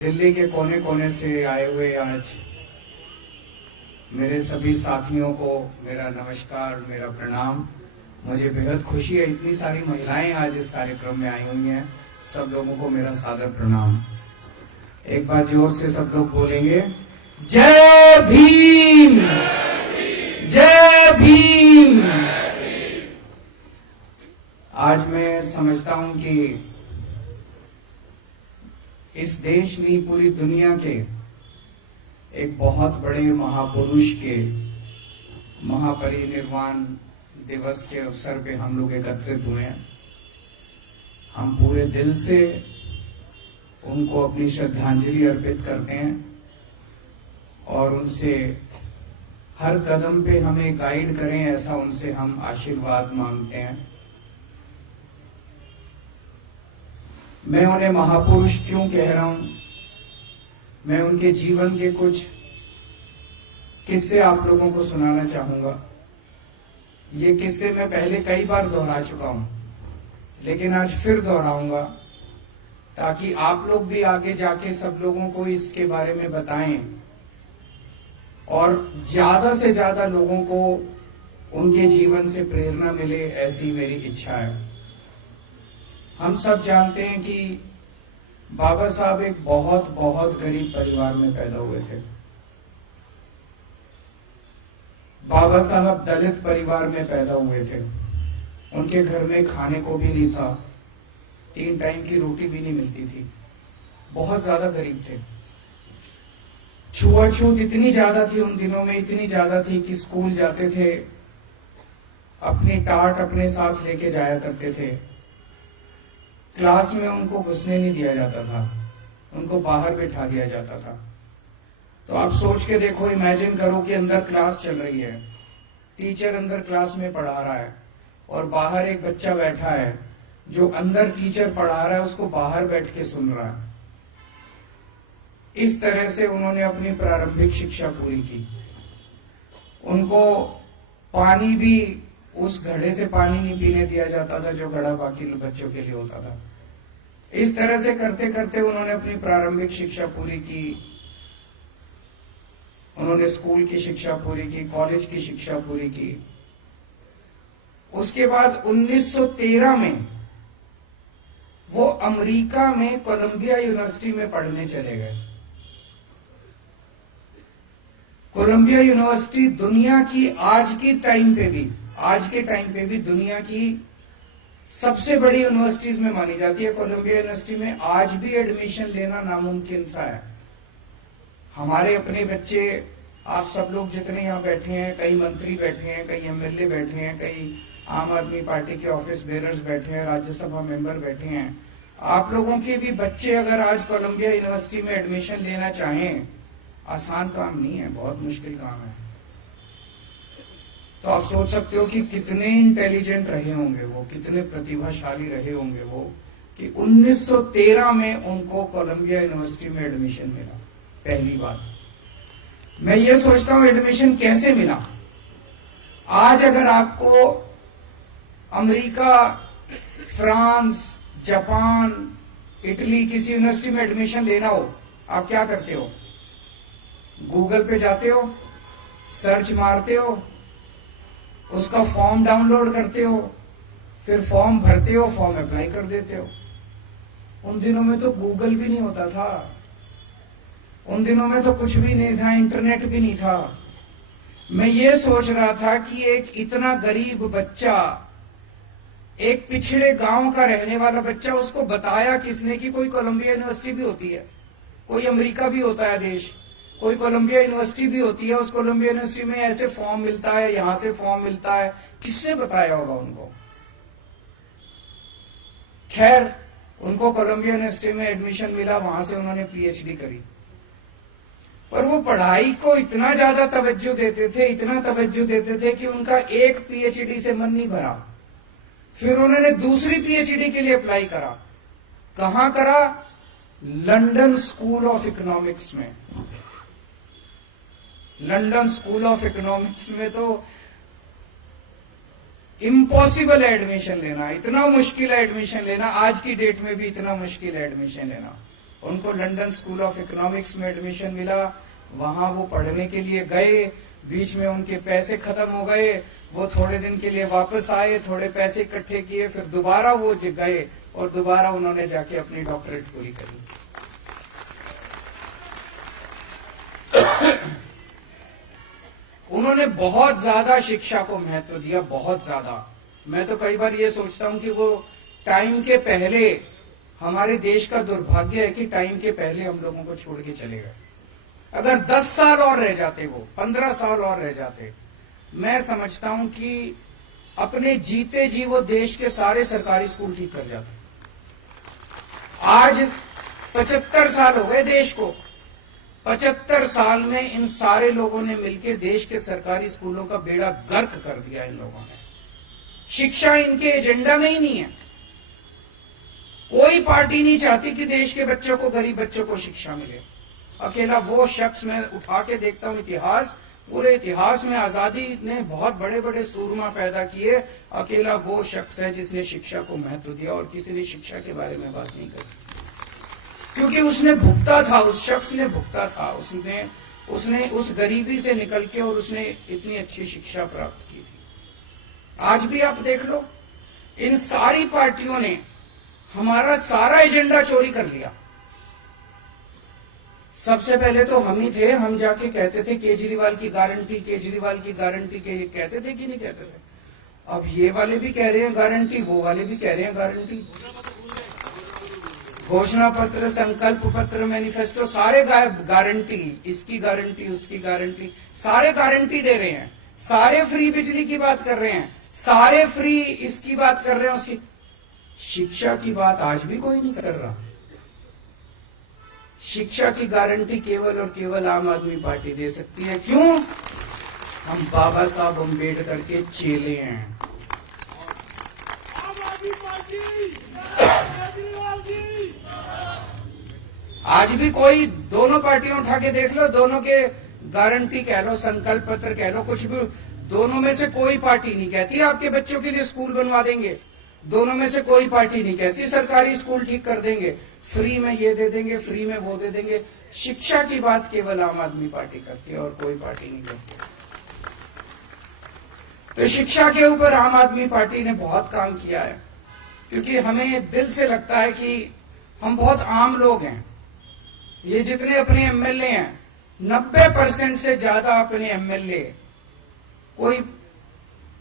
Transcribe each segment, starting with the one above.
दिल्ली के कोने कोने से आए हुए आज मेरे सभी साथियों को मेरा नमस्कार, मेरा प्रणाम। मुझे बेहद खुशी है, इतनी सारी महिलाएं आज इस कार्यक्रम में आई हुई हैं। सब लोगों को मेरा सादर प्रणाम। एक बार जोर से सब लोग बोलेंगे, जय भीम, जय भीम। आज मैं समझता हूं कि इस देश नहीं, पूरी दुनिया के एक बहुत बड़े महापुरुष के महापरिनिर्वाण दिवस के अवसर पे हम लोग एकत्रित हुए हैं। हम पूरे दिल से उनको अपनी श्रद्धांजलि अर्पित करते हैं और उनसे हर कदम पे हमें गाइड करें, ऐसा उनसे हम आशीर्वाद मांगते हैं। मैं उन्हें महापुरुष क्यों कह रहा हूं? मैं उनके जीवन के कुछ किस्से आप लोगों को सुनाना चाहूंगा। ये किस्से मैं पहले कई बार दोहरा चुका हूं, लेकिन आज फिर दोहराऊंगा ताकि आप लोग भी आगे जाके सब लोगों को इसके बारे में बताएं और ज्यादा से ज्यादा लोगों को उनके जीवन से प्रेरणा मिले, ऐसी मेरी इच्छा है। हम सब जानते हैं कि बाबा साहब एक बहुत बहुत गरीब परिवार में पैदा हुए थे। बाबा साहब दलित परिवार में पैदा हुए थे। उनके घर में खाने को भी नहीं था, 3 टाइम की रोटी भी नहीं मिलती थी। बहुत ज्यादा गरीब थे। छुआछूत इतनी ज्यादा थी उन दिनों में, इतनी ज्यादा थी कि स्कूल जाते थे अपनी टाट अपने साथ लेके जाया करते थे। क्लास में उनको घुसने नहीं दिया जाता था, उनको बाहर बैठा दिया जाता था। तो आप सोच के देखो, इमेजिन करो कि अंदर क्लास चल रही है, टीचर अंदर क्लास में पढ़ा रहा है और बाहर एक बच्चा बैठा है जो अंदर टीचर पढ़ा रहा है उसको बाहर बैठ के सुन रहा है। इस तरह से उन्होंने अपनी प्रारंभिक शिक्षा पूरी की। उनको पानी भी उस घड़े से पानी नहीं पीने दिया जाता था जो घड़ा बाकी बच्चों के लिए होता था। इस तरह से करते करते उन्होंने अपनी प्रारंभिक शिक्षा पूरी की। उन्होंने स्कूल की शिक्षा पूरी की, कॉलेज की शिक्षा पूरी की। उसके बाद 1913 में वो अमेरिका में कोलंबिया यूनिवर्सिटी में पढ़ने चले गए। कोलंबिया यूनिवर्सिटी दुनिया की आज के टाइम पे भी दुनिया की सबसे बड़ी यूनिवर्सिटीज में मानी जाती है। कोलंबिया यूनिवर्सिटी में आज भी एडमिशन लेना नामुमकिन सा है। हमारे अपने बच्चे, आप सब लोग जितने यहाँ बैठे हैं, कई मंत्री बैठे हैं, कई एमएलए बैठे हैं, कई आम आदमी पार्टी के ऑफिस बेरर्स बैठे हैं, राज्यसभा मेंबर बैठे हैं। आप लोगों के भी बच्चे अगर आज कोलंबिया यूनिवर्सिटी में एडमिशन लेना चाहें, आसान काम नहीं है, बहुत मुश्किल काम है। तो आप सोच सकते हो कि कितने इंटेलिजेंट रहे होंगे वो, कितने प्रतिभाशाली रहे होंगे वो, कि 1913 में उनको कोलंबिया यूनिवर्सिटी में एडमिशन मिला। पहली बात मैं ये सोचता हूं, एडमिशन कैसे मिला? आज अगर आपको अमेरिका, फ्रांस, जापान, इटली किसी यूनिवर्सिटी में एडमिशन लेना हो, आप क्या करते हो? गूगल पे जाते हो, सर्च मारते हो, उसका फॉर्म डाउनलोड करते हो, फिर फॉर्म भरते हो, फॉर्म अप्लाई कर देते हो। उन दिनों में तो गूगल भी नहीं होता था, उन दिनों में तो कुछ भी नहीं था, इंटरनेट भी नहीं था। मैं ये सोच रहा था कि एक इतना गरीब बच्चा, एक पिछड़े गांव का रहने वाला बच्चा, उसको बताया किसने कि कोई कोलंबिया यूनिवर्सिटी भी होती है, कोई अमेरिका भी होता है देश, कोई कोलंबिया यूनिवर्सिटी भी होती है। उस कोलंबिया यूनिवर्सिटी में ऐसे फॉर्म मिलता है, यहां से फॉर्म मिलता है। किसने बताया होगा उनको? खैर, उनको कोलंबिया यूनिवर्सिटी में एडमिशन मिला, वहां से उन्होंने पीएचडी करी। पर वो पढ़ाई को इतना ज्यादा तवज्जो देते थे, इतना तवज्जो देते थे कि उनका एक पीएचडी से मन नहीं भरा। फिर उन्होंने दूसरी पीएचडी के लिए अप्लाई करा। कहां करा? लंदन स्कूल ऑफ इकोनॉमिक्स में। लंदन स्कूल ऑफ इकोनॉमिक्स में तो इम्पॉसिबल एडमिशन लेना, इतना मुश्किल है एडमिशन लेना, आज की डेट में भी इतना मुश्किल है एडमिशन लेना। उनको लंदन स्कूल ऑफ इकोनॉमिक्स में एडमिशन मिला, वहां वो पढ़ने के लिए गए, बीच में उनके पैसे खत्म हो गए, वो थोड़े दिन के लिए वापस आए, थोड़े पैसे इकट्ठे किए, फिर दोबारा वो गए और दोबारा उन्होंने जाके अपनी डॉक्टरेट पूरी करी। उन्होंने बहुत ज्यादा शिक्षा को महत्व दिया, बहुत ज्यादा। मैं तो कई बार ये सोचता हूं कि वो टाइम के पहले, हमारे देश का दुर्भाग्य है कि टाइम के पहले हम लोगों को छोड़ के चले गए। अगर 10 साल और रह जाते, वो 15 साल और रह जाते, मैं समझता हूं कि अपने जीते जी वो देश के सारे सरकारी स्कूल ठीक कर जाते। आज 75 साल हो गए देश को, 75 साल में इन सारे लोगों ने मिलकर देश के सरकारी स्कूलों का बेड़ा गर्क कर दिया। इन लोगों ने, शिक्षा इनके एजेंडा में ही नहीं है। कोई पार्टी नहीं चाहती कि देश के बच्चों को, गरीब बच्चों को शिक्षा मिले। अकेला वो शख्स, मैं उठा के देखता हूं इतिहास, पूरे इतिहास में आजादी ने बहुत बड़े बड़े सूरमा पैदा किए, अकेला वो शख्स है जिसने शिक्षा को महत्व दिया, और किसी ने शिक्षा के बारे में बात नहीं करी, क्योंकि उसने भुगता था, उस शख्स ने भुगता था, उसने उस गरीबी से निकल के और उसने इतनी अच्छी शिक्षा प्राप्त की थी। आज भी आप देख लो, इन सारी पार्टियों ने हमारा सारा एजेंडा चोरी कर लिया। सबसे पहले तो हम ही थे, हम जाके कहते थे केजरीवाल की गारंटी, केजरीवाल की गारंटी, कहते थे कि नहीं कहते थे? अब ये वाले भी कह रहे हैं गारंटी, वो वाले भी कह रहे हैं गारंटी। घोषणा पत्र, संकल्प पत्र, मैनिफेस्टो, सारे गारंटी, इसकी गारंटी, उसकी गारंटी, सारे गारंटी दे रहे हैं। सारे फ्री बिजली की बात कर रहे हैं, सारे फ्री इसकी बात कर रहे हैं, उसकी। शिक्षा की बात आज भी कोई नहीं कर रहा। शिक्षा की गारंटी केवल और केवल आम आदमी पार्टी दे सकती है। क्यों? हम बाबा साहब अम्बेडकर के चेले हैं। आज भी कोई, दोनों पार्टियां उठा के देख लो, दोनों के गारंटी कह लो, संकल्प पत्र कह लो, कुछ भी, दोनों में से कोई पार्टी नहीं कहती आपके बच्चों के लिए स्कूल बनवा देंगे। दोनों में से कोई पार्टी नहीं कहती सरकारी स्कूल ठीक कर देंगे, फ्री में ये दे देंगे, फ्री में वो दे देंगे। शिक्षा की बात केवल आम आदमी पार्टी करती है और कोई पार्टी नहीं करती। तो शिक्षा के ऊपर आम आदमी पार्टी ने बहुत काम किया है, क्योंकि हमें दिल से लगता है कि हम बहुत आम लोग हैं। ये जितने अपने एमएलए हैं, 90% से ज्यादा अपने एमएलए कोई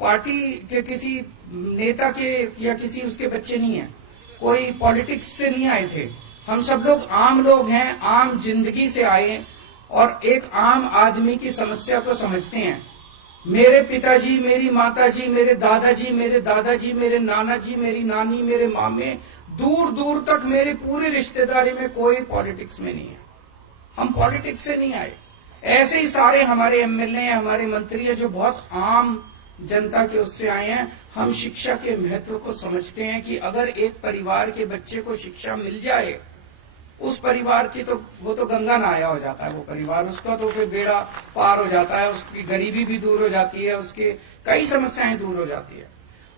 पार्टी के किसी नेता के या किसी उसके बच्चे नहीं है, कोई पॉलिटिक्स से नहीं आए थे। हम सब लोग आम लोग हैं, आम जिंदगी से आए और एक आम आदमी की समस्या को समझते हैं। मेरे पिताजी, मेरी माताजी, मेरे दादाजी, मेरे दादाजी, मेरे नाना जी, मेरी नानी, मेरे मामे, दूर दूर तक मेरे पूरी रिश्तेदारी में कोई पॉलिटिक्स में नहीं है। हम पॉलिटिक्स से नहीं आए। ऐसे ही सारे हमारे एमएलए हैं, हमारे मंत्री हैं, जो बहुत आम जनता के उससे आए हैं। हम शिक्षा के महत्व को समझते हैं कि अगर एक परिवार के बच्चे को शिक्षा मिल जाए, उस परिवार की तो, वो तो गंगा नहाया हो जाता है वो परिवार, उसका तो फिर बेड़ा पार हो जाता है, उसकी गरीबी भी दूर हो जाती है, उसके कई समस्याएं दूर हो जाती है।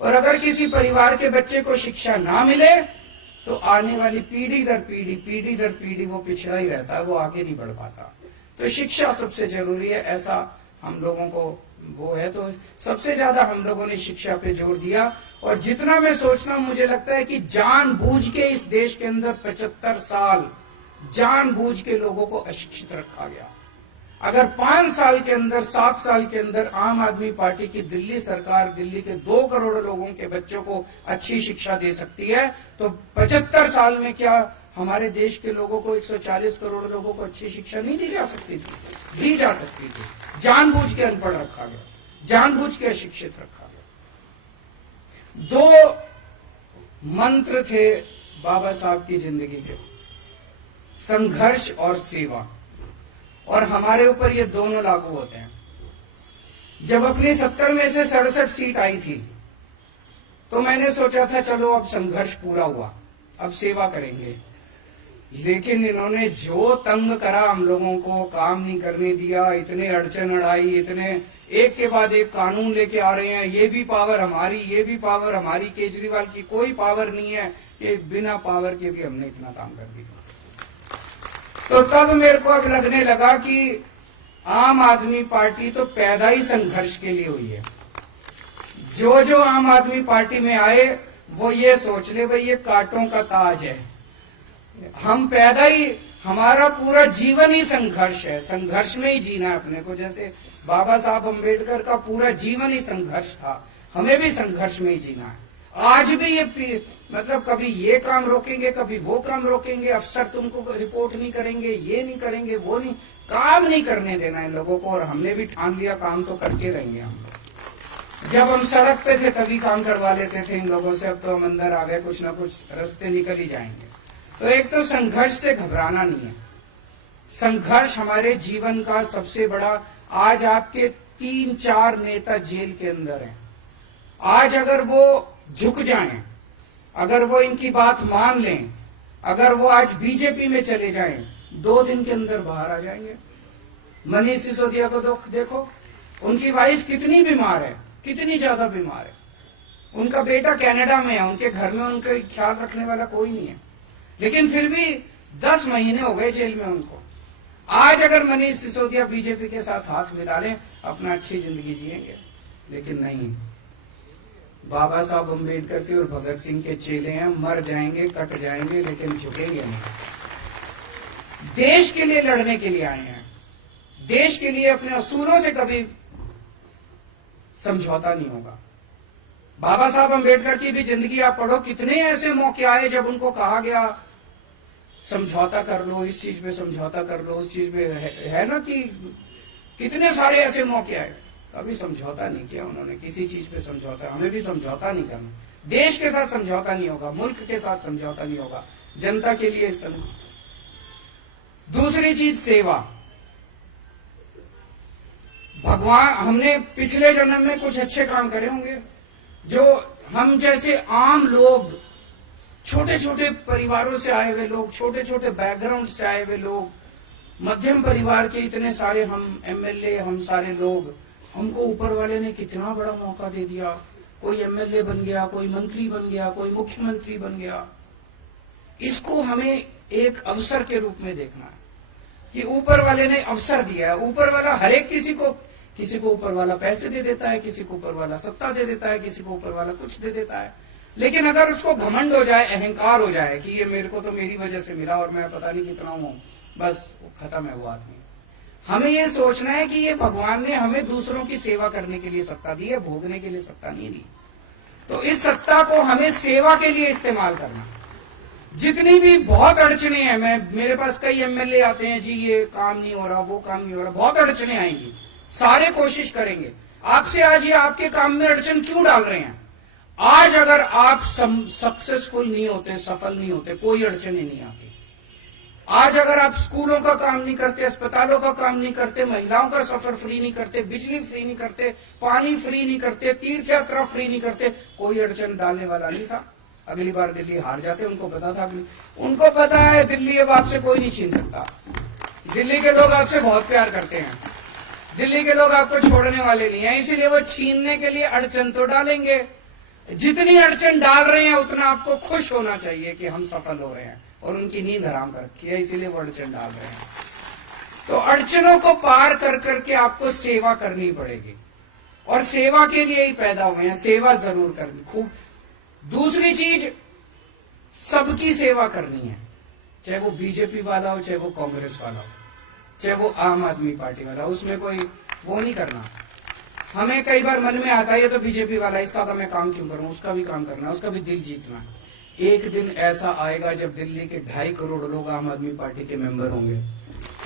और अगर किसी परिवार के बच्चे को शिक्षा ना मिले तो आने वाली पीढ़ी दर पीढ़ी वो पिछड़ा ही रहता है, वो आगे नहीं बढ़ पाता। तो शिक्षा सबसे जरूरी है, ऐसा हम लोगों को वो है। तो सबसे ज्यादा हम लोगों ने शिक्षा पे जोर दिया। और जितना मैं सोचता हूं, मुझे लगता है कि जानबूझ के इस देश के अंदर 75 साल जानबूझ के लोगों को अशिक्षित रखा गया। अगर 5 साल के अंदर, 7 साल के अंदर आम आदमी पार्टी की दिल्ली सरकार दिल्ली के 2 करोड़ लोगों के बच्चों को अच्छी शिक्षा दे सकती है, तो 75 साल में क्या हमारे देश के लोगों को, 140 करोड़ लोगों को अच्छी शिक्षा नहीं दी जा सकती थी? दी जा सकती थी। जानबूझ के अनपढ़ रखा गया, जानबूझ के अशिक्षित रखा गया। 2 मंत्र थे बाबा साहब की जिंदगी के, संघर्ष और सेवा, और हमारे ऊपर ये दोनों लागू होते हैं। जब अपनी 70 में से 67 सीट आई थी, तो मैंने सोचा था चलो अब संघर्ष पूरा हुआ, अब सेवा करेंगे। लेकिन इन्होंने जो तंग करा हम लोगों को, काम नहीं करने दिया, इतने अड़चन अड़ाई, इतने एक के बाद एक कानून लेके आ रहे हैं, ये भी पावर हमारी, ये भी पावर हमारी। केजरीवाल की कोई पावर नहीं है कि बिना पावर के भी हमने इतना काम कर दिया। तो तब मेरे को अब लगने लगा कि आम आदमी पार्टी तो पैदा ही संघर्ष के लिए हुई है। जो जो आम आदमी पार्टी में आए वो ये सोच ले भाई ये कांटों का ताज है। हम पैदा ही, हमारा पूरा जीवन ही संघर्ष है, संघर्ष में ही जीना है अपने को। जैसे बाबा साहब अम्बेडकर का पूरा जीवन ही संघर्ष था, हमें भी संघर्ष में ही जीना है। आज भी ये मतलब कभी ये काम रोकेंगे, कभी वो काम रोकेंगे, अफसर तुमको रिपोर्ट नहीं करेंगे, ये नहीं करेंगे, वो नहीं, काम नहीं करने देना इन लोगों को। और हमने भी ठान लिया काम तो करके रहेंगे हम। जब हम सड़क पे थे तभी काम करवा लेते थे इन लोगों से, अब तो हम अंदर आ गए, कुछ ना कुछ रास्ते निकल ही जाएंगे। तो एक तो संघर्ष से घबराना नहीं है। संघर्ष हमारे जीवन का सबसे बड़ा, आज आपके 3-4 नेता जेल के अंदर हैं। आज अगर वो झुक जाएं, अगर वो इनकी बात मान लें, अगर वो आज बीजेपी में चले जाएं, 2 दिन के अंदर बाहर आ जाएंगे। मनीष सिसोदिया को देखो, उनकी वाइफ कितनी बीमार है, कितनी ज्यादा बीमार है। उनका बेटा कनाडा में है, उनके घर में उनका ख्याल रखने वाला कोई नहीं है, लेकिन फिर भी 10 महीने हो गए जेल में उनको। आज अगर मनीष सिसोदिया बीजेपी के साथ हाथ मिला लें, अपना अच्छी जिंदगी जिएंगे, लेकिन नहीं। बाबा साहब अम्बेडकर के और भगत सिंह के चेले हैं, मर जाएंगे, कट जाएंगे, लेकिन झुकेंगे नहीं। देश के लिए लड़ने के लिए आए हैं, देश के लिए अपने असूलों से कभी समझौता नहीं होगा। बाबा साहब अम्बेडकर की भी जिंदगी आप पढ़ो, कितने ऐसे मौके आए जब उनको कहा गया समझौता कर लो, इस चीज पे समझौता कर लो, उस चीज पे है ना, कि कितने सारे ऐसे मौके आए, कभी समझौता नहीं किया उन्होंने किसी चीज पे समझौता। हमें भी समझौता नहीं करना, देश के साथ समझौता नहीं होगा, मुल्क के साथ समझौता नहीं होगा, जनता के लिए दूसरी चीज सेवा। भगवान, हमने पिछले जन्म में कुछ अच्छे काम करे होंगे, जो हम जैसे आम लोग, छोटे छोटे परिवारों से आए हुए लोग, छोटे छोटे बैकग्राउंड से आए हुए लोग, मध्यम परिवार के इतने सारे हम एमएलए, हम सारे लोग, हमको ऊपर वाले ने कितना बड़ा मौका दे दिया। कोई एमएलए बन गया, कोई मंत्री बन गया, कोई मुख्यमंत्री बन गया। इसको हमें एक अवसर के रूप में देखना है कि ऊपर वाले ने अवसर दिया है। ऊपर वाला हर एक किसी को ऊपर वाला पैसे दे देता है, किसी को ऊपर वाला सत्ता दे देता है, किसी को ऊपर वाला कुछ दे देता है। लेकिन अगर उसको घमंड हो जाए, अहंकार हो जाए कि ये मेरे को तो मेरी वजह से मिला और मैं पता नहीं कितना हूं, बस खत्म है वो आदमी। हमें ये सोचना है कि ये भगवान ने हमें दूसरों की सेवा करने के लिए सत्ता दी है, भोगने के लिए सत्ता नहीं दी। तो इस सत्ता को हमें सेवा के लिए इस्तेमाल करना। जितनी भी बहुत अड़चने हैं, मेरे पास कई एमएलए आते हैं, जी ये काम नहीं हो रहा, वो काम नहीं हो रहा, बहुत अड़चने आएंगी, सारे कोशिश करेंगे। आपसे आज ये आपके काम में अड़चन क्यों डाल रहे हैं? आज अगर आप सक्सेसफुल नहीं होते, सफल नहीं होते, कोई अड़चन ही नहीं आती। आज अगर आप स्कूलों का काम नहीं करते, अस्पतालों का काम नहीं करते, महिलाओं का सफर फ्री नहीं करते, बिजली फ्री नहीं करते, पानी फ्री नहीं करते, तीर्थ यात्रा फ्री नहीं करते, कोई अड़चन डालने वाला नहीं था। अगली बार दिल्ली हार जाते, उनको पता था, उनको पता है दिल्ली अब आपसे कोई नहीं छीन सकता। दिल्ली के लोग आपसे बहुत प्यार करते हैं, दिल्ली के लोग आपको छोड़ने वाले नहीं है, इसीलिए वो छीनने के लिए अड़चन तो डालेंगे। जितनी अड़चन डाल रहे हैं उतना आपको खुश होना चाहिए कि हम सफल हो रहे हैं, और उनकी नींद हराम कर रखी है, इसीलिए वो अड़चन डाल रहे हैं। तो अड़चनों को पार कर करके आपको सेवा करनी पड़ेगी, और सेवा के लिए ही पैदा हुए हैं, सेवा जरूर करनी खूब। दूसरी चीज, सबकी सेवा करनी है, चाहे वो बीजेपी वाला हो, चाहे वो कांग्रेस वाला हो, चाहे वो आम आदमी पार्टी वाला, उसमें कोई वो नहीं करना। हमें कई बार मन में आता है ये तो बीजेपी वाला, इसका मैं काम क्यों करूं, उसका भी काम करना, उसका भी दिल जीतना है। एक दिन ऐसा आएगा जब दिल्ली के 2.5 करोड़ लोग आम आदमी पार्टी के मेंबर होंगे,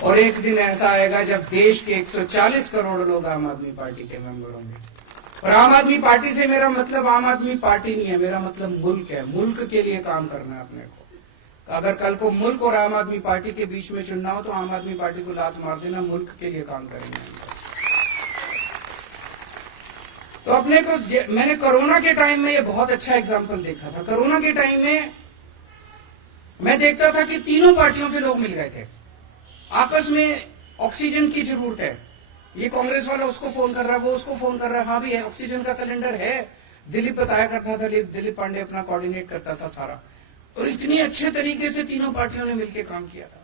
और एक दिन ऐसा आएगा जब देश के 140 करोड़ लोग आम आदमी पार्टी के मेंबर होंगे। और आम आदमी पार्टी से मेरा मतलब आम आदमी पार्टी नहीं है, मेरा मतलब मुल्क है। मुल्क के लिए काम करना है अपने को। अगर कल को मुल्क और आम आदमी पार्टी के बीच में चुनना हो तो आम आदमी पार्टी को लात मार देना, मुल्क के लिए काम करेंगे। तो अपने को, मैंने कोरोना के टाइम में ये बहुत अच्छा एग्जाम्पल देखा था। कोरोना के टाइम में मैं देखता था कि तीनों पार्टियों के लोग मिल गए थे, आपस में ऑक्सीजन की जरूरत है, ये कांग्रेस वाला उसको फोन कर रहा है, वो उसको फोन कर रहा है, हाँ भी है, ऑक्सीजन का सिलेंडर है। दिलीप बताया करता था, दिलीप पांडे अपना कोऑर्डिनेट करता था सारा, और इतनी अच्छे तरीके से तीनों पार्टियों ने मिलकर काम किया था।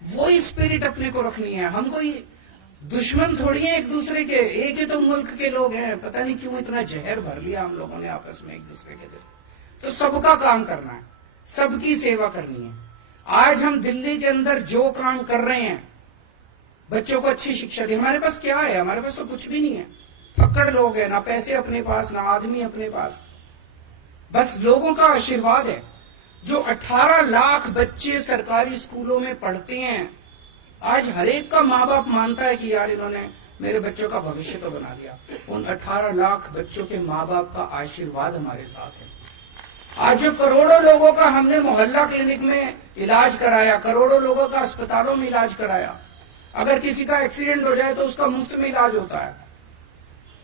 वो स्पिरिट अपने को रखनी है। हम कोई दुश्मन थोड़ी है एक दूसरे के, एक ही तो मुल्क के लोग हैं। पता नहीं क्यों इतना जहर भर लिया हम लोगों ने आपस में एक दूसरे के दिल। तो सबका काम करना है, सबकी सेवा करनी है। आज हम दिल्ली के अंदर जो काम कर रहे हैं, बच्चों को अच्छी शिक्षा दी, हमारे पास क्या है? हमारे पास तो कुछ भी नहीं है। फक्कड़ लोग हैं, ना पैसे अपने पास, ना आदमी अपने पास, बस लोगों का आशीर्वाद है। जो 18 लाख बच्चे सरकारी स्कूलों में पढ़ते हैं, आज हर एक का माँ बाप मानता है कि यार इन्होंने मेरे बच्चों का भविष्य तो बना दिया। उन 18 लाख बच्चों के माँ बाप का आशीर्वाद हमारे साथ है। आज जो करोड़ों लोगों का हमने मोहल्ला क्लिनिक में इलाज कराया, करोड़ों लोगों का अस्पतालों में इलाज कराया, अगर किसी का एक्सीडेंट हो जाए तो उसका मुफ्त में इलाज होता है।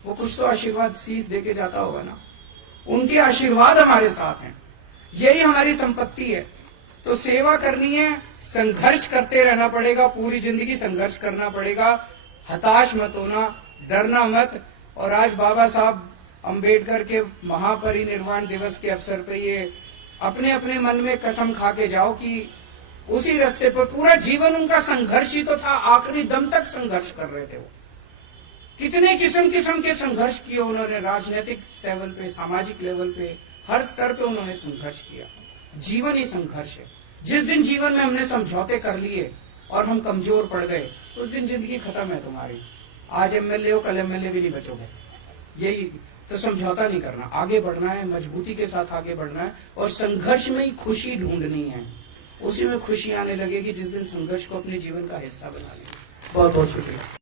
वो कुछ तो आशीर्वाद शीश देके जाता होगा ना। उनके आशीर्वाद हमारे साथ हैं, यही हमारी संपत्ति है। तो सेवा करनी है, संघर्ष करते रहना पड़ेगा, पूरी जिंदगी संघर्ष करना पड़ेगा। हताश मत होना, डरना मत। और आज बाबा साहब अंबेडकर के महापरिनिर्वाण दिवस के अवसर पे ये अपने अपने मन में कसम खा के जाओ कि उसी रास्ते पर पूरा जीवन उनका संघर्ष ही तो था। आखिरी दम तक संघर्ष कर रहे थे वो। कितने किस्म किस्म के संघर्ष किए उन्होंने, राजनीतिक लेवल पे, सामाजिक लेवल पे, हर स्तर पे उन्होंने संघर्ष किया। जीवन ही संघर्ष है। जिस दिन जीवन में हमने समझौते कर लिए और हम कमजोर पड़ गए, उस दिन जिंदगी खत्म है तुम्हारी। आज एमएलए हो, कल एमएलए भी नहीं बचोगे। यही तो, समझौता नहीं करना, आगे बढ़ना है, मजबूती के साथ आगे बढ़ना है। और संघर्ष में ही खुशी ढूंढनी है, उसी में खुशी आने लगेगी जिस दिन संघर्ष को अपने जीवन का हिस्सा बना लेंगे। बहुत बहुत शुक्रिया।